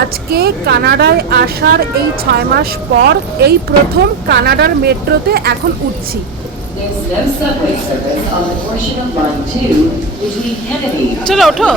আজকে কানাডায় আসার এই ছয় মাস পর এই প্রথম কানাডার মেট্রোতে এখন উঠছি। চলো ওঠো।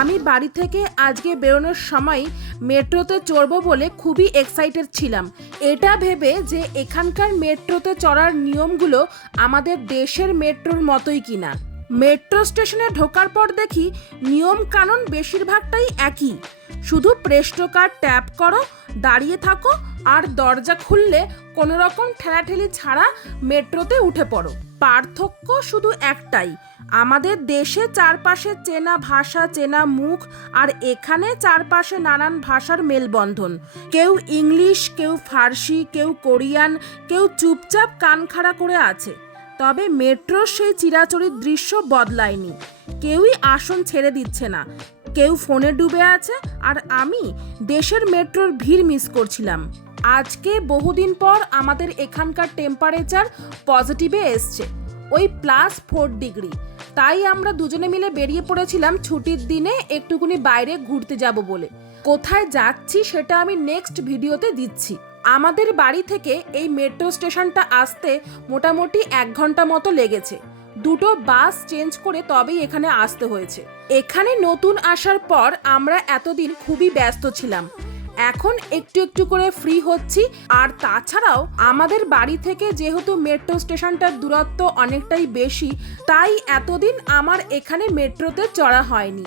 আমি বাড়ি থেকে আজকে বেরোনোর সময় মেট্রোতে চড়বো বলে খুবই এক্সাইটেড ছিলাম। এটা ভেবে যে এখানকার মেট্রোতে চড়ার নিয়মগুলো আমাদের দেশের মেট্রোর মতোই কিনা। মেট্রো স্টেশনে ঢোকার পর দেখি নিয়ম কানুন বেশিরভাগটাই একই। শুধু প্রেস্টো কার্ড ট্যাপ করো, দাঁড়িয়ে থাকো আর দরজা খুললে কোনো রকম ঠেলাঠেলি ছাড়া মেট্রোতে উঠে পড়ো। পার্থক্য শুধু একটাই আমাদের দেশে চারপাশে চেনা ভাষা, চেনা মুখ আর এখানে চারপাশে নানান ভাষার মেলবন্ধন। কেউ ইংলিশ, কেউ ফার্সি, কেউ কোরিয়ান, কেউ চুপচাপ কান খাড়া করে আছে। তবে মেট্রোর সেই চিরাচরিত দৃশ্য বদলায়নি। কেউই আসন ছেড়ে দিচ্ছে না। কেউ ফোনে ডুবে আছে আর আমি দেশের মেট্রোর ভিড় মিস করছিলাম। আজকে বহুদিন পর আমাদের এখানকার টেম্পারেচার পজিটিভে এসছে। ওই প্লাস ফোর ডিগ্রি তাই আমরা দুজনে মিলে বেরিয়ে পড়েছিলাম ছুটির দিনে একটুকুনি বাইরে ঘুরতে যাব বলে। কোথায় যাচ্ছি সেটা আমি নেক্সট ভিডিওতে দিচ্ছি। আমাদের বাড়ি থেকে এই মেট্রো স্টেশনটা আসতে মোটামুটি এক ঘণ্টা মতো লেগেছে। দুটো বাস চেঞ্জ করে তবেই এখানে আসতে হয়েছে। এখানে নতুন আসার পর আমরা এতদিন খুবই ব্যস্ত ছিলাম। এখন একটু একটু করে ফ্রি হচ্ছি। আর তাছাড়াও আমাদের বাড়ি থেকে যেহেতু মেট্রো স্টেশনটার দূরত্ব অনেকটাই বেশি, তাই এতদিন আমার এখানে মেট্রোতে চড়া হয়নি।